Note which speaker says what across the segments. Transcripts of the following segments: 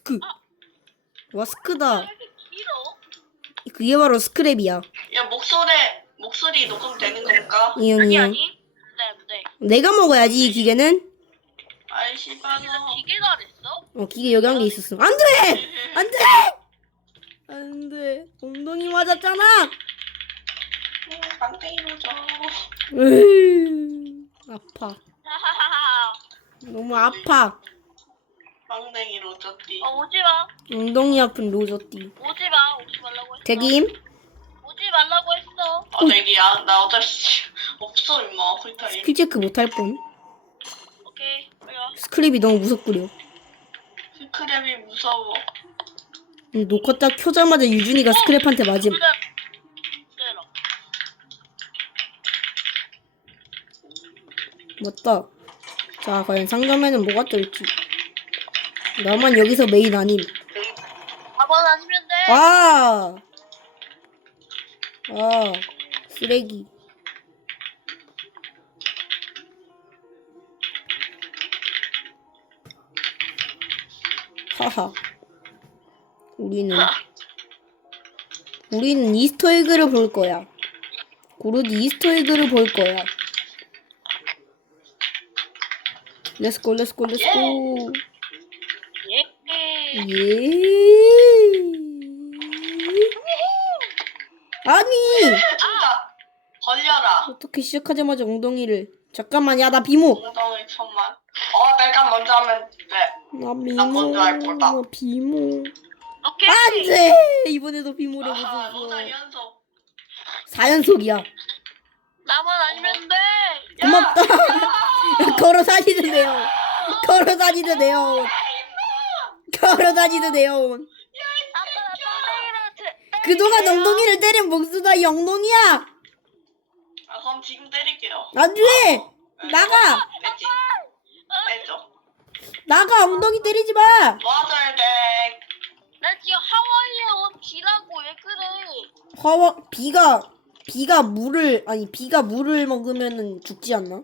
Speaker 1: 워스크. 워스크다.
Speaker 2: 왜 이렇게 길어?
Speaker 1: 그게 바로 스크랩이야.
Speaker 3: 야, 목소리 녹음되는 건가?
Speaker 2: 아니
Speaker 1: 이형이요.
Speaker 2: 아니. 네.
Speaker 1: 내가 먹어야지 이 기계는.
Speaker 3: 아이, 씨발로.
Speaker 2: 기계가 안 했어?
Speaker 1: 기계 여기 한 개 있었어. 안 돼! 안 돼! 안 돼. 엉덩이 맞았잖아.
Speaker 3: 빵땡이로 줘.
Speaker 1: 아파.
Speaker 2: 하하하하.
Speaker 1: 너무 아파.
Speaker 3: 빵땡이로 줬디.
Speaker 2: 오지 마.
Speaker 1: 엉덩이 아픈 로저띠.
Speaker 2: 오지 마. 오지 말라고 했어.
Speaker 1: 대김?
Speaker 2: 오지 말라고 했어.
Speaker 3: 내기야. 나 어차피 없어, 임마. 쿨타임.
Speaker 1: 스킬 체크 못할 뻔.
Speaker 2: 오케이. 빨리 와.
Speaker 1: 스크랩이 너무 무섭구려.
Speaker 3: 스크랩이 무서워.
Speaker 1: 녹화 딱 켜자마자 유준이가 스크랩한테 맞음.
Speaker 2: 때려.
Speaker 1: 맞다. 자, 과연 상점에는 뭐가 뜰지. 나만 여기서 메인 아님.
Speaker 2: 4번 아니면 돼.
Speaker 1: 아! 쓰레기. 하하. 우리는 이스터에그를 볼 거야. 고르디 이스터에그를 볼 거야. 렛츠고, 렛츠고, 렛츠고.
Speaker 2: 예.
Speaker 1: 아니!
Speaker 3: 진짜. 걸려라.
Speaker 1: 어떻게 시작하자마자 엉덩이를. 잠깐만, 야, 나 비모.
Speaker 3: 엉덩이 천만. 내가 먼저 하면 돼.
Speaker 1: 나
Speaker 3: 나 먼저 할
Speaker 1: 비모.
Speaker 3: 거다.
Speaker 1: 나 비모.
Speaker 2: 오케이.
Speaker 1: 안 돼! 이번에도 비모를
Speaker 3: 아하,
Speaker 1: 못했어.
Speaker 3: 로다 연속.
Speaker 1: 4연속이야.
Speaker 2: 나만 아니면 돼.
Speaker 1: 고맙다. 걸어 다니는 데요. 걸어 다니는 데요. 걸어 다니는 데요.
Speaker 2: 아빠 나 빵댕이로
Speaker 1: 그동안 엉덩이를 때린 목수다 이 엉덩이야.
Speaker 3: 그럼 지금 때릴게요.
Speaker 1: 안 돼. 나가.
Speaker 3: 됐지? 됐죠?
Speaker 1: 나가. 엉덩이 때리지 마.
Speaker 3: 맞아야 돼.
Speaker 2: 나 지금 하와이에 온 비라고 왜 그래?
Speaker 1: 비가 물을 먹으면은 죽지 않나?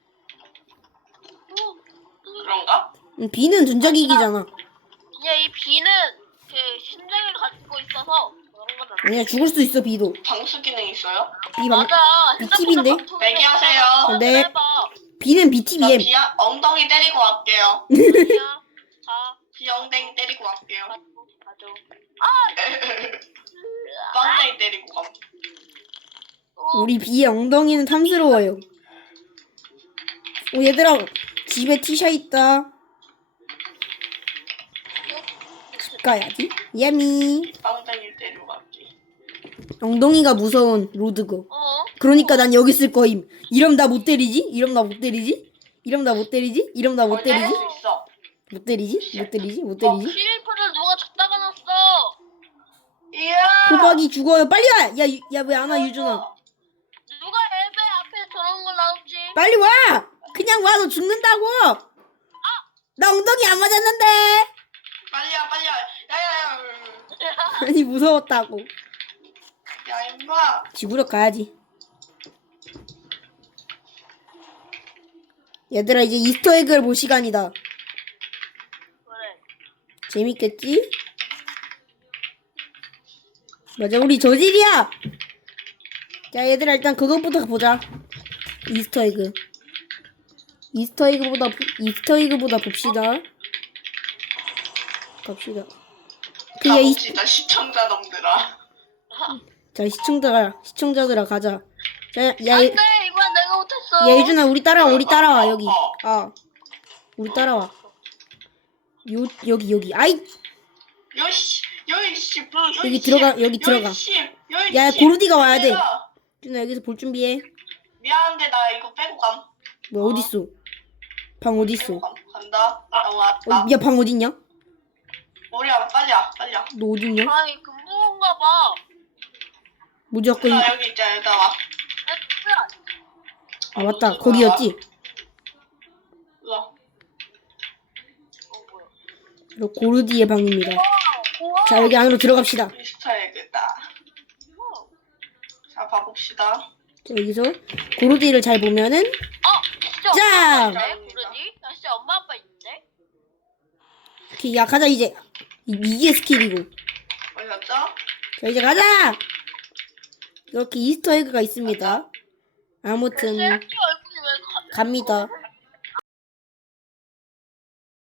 Speaker 3: 그런가?
Speaker 1: 비는 전자기기잖아.
Speaker 2: 그냥 이 비는 그 심장을 가지고 있어서 그런 거잖아.
Speaker 1: 아니야, 죽을 수 있어 비도.
Speaker 3: 방수 기능 있어요?
Speaker 2: 맞아.
Speaker 1: BTV인데?
Speaker 3: 내기하세요.
Speaker 1: 네.
Speaker 2: 해봐.
Speaker 1: 비는
Speaker 3: 저
Speaker 1: BTBM.
Speaker 3: 엉덩이 때리고 갈게요.
Speaker 2: 아니야. 가.
Speaker 3: 비 엉덩이 때리고 갈게요.
Speaker 2: 가죠.
Speaker 3: 빵댕이 때리고 감.
Speaker 1: 우리 비의 엉덩이는 탐스러워요. 얘들아, 집에 티샤 있다. 집 가야지. 야미.
Speaker 3: 빵댕이 때리고 갈게.
Speaker 1: 엉덩이가 무서운 로드거. 그러니까 난 여기 쓸 거임. 이러면 나 못 때리지? 이러면 나 못 때리지? 이러면 나 못 때리지? 이러면 나 못 때리지?
Speaker 3: 할수 있어.
Speaker 1: 못 때리지? 못 때리지? 못 때리지?
Speaker 2: 필리핀을 누가 줬다가 놨어?
Speaker 3: 이야.
Speaker 1: 호박이 죽어요. 빨리 와! 야, 왜 안 와, 유준아?
Speaker 2: 누가 앱에 앞에 저런 걸 놔뒀지?
Speaker 1: 빨리 와! 그냥 와, 너 죽는다고! 나 엉덩이 안 맞았는데!
Speaker 3: 빨리 와, 빨리 와. 야야야.
Speaker 1: 아니, 무서웠다고.
Speaker 3: 야 임마.
Speaker 1: 지구력 가야지. 얘들아, 이제 이스터에그를 볼 시간이다.
Speaker 2: 그래.
Speaker 1: 재밌겠지? 맞아, 우리 저질이야! 자, 얘들아, 일단 그것부터 보자. 이스터에그. 이스터에그보다 봅시다. 갑시다.
Speaker 3: 가봅시다 시청자 놈들아.
Speaker 1: 자, 시청자들아, 가자. 자, 야,
Speaker 2: 안돼 이번 내가 못했어.
Speaker 1: 야, 유준아, 우리 따라와, 여기. 우리 따라와. 여기. 아이! 여기 들어가. 야, 고르디가 와야 돼. 유준아, 여기서 볼 준비해.
Speaker 3: 미안한데 나 이거 빼고 감.
Speaker 1: 너 어딨어? 방 어딨어?
Speaker 3: 간다. 나 왔다.
Speaker 1: 야, 방 어딨냐?
Speaker 3: 우리야 빨리 와.
Speaker 1: 너 어딨냐?
Speaker 2: 아니 금붕어인가 봐.
Speaker 1: 뭐지, 아까
Speaker 3: 나 여기 있자. 여기다 와.
Speaker 1: 아, 맞다. 거기였지?
Speaker 3: 우와.
Speaker 2: 뭐야?
Speaker 1: 이거 고르디의 방입니다.
Speaker 2: 우와.
Speaker 1: 자, 여기 안으로 들어갑시다.
Speaker 3: 미스터에그다. 자 봐봅시다.
Speaker 1: 자, 여기서 고르디를 잘 보면은
Speaker 2: 진짜
Speaker 1: 짠!
Speaker 2: 엄마 아빠 있네? 부르지? 나 진짜 엄마 아빠 있는데?
Speaker 1: 오케이, 야, 가자 이제. 이게 스킬이고.
Speaker 3: 보셨죠?
Speaker 1: 자, 이제 가자! 이렇게 이스터 에그가 있습니다. 아무튼,
Speaker 2: 셀키 얼굴이 왜
Speaker 1: 갑니다.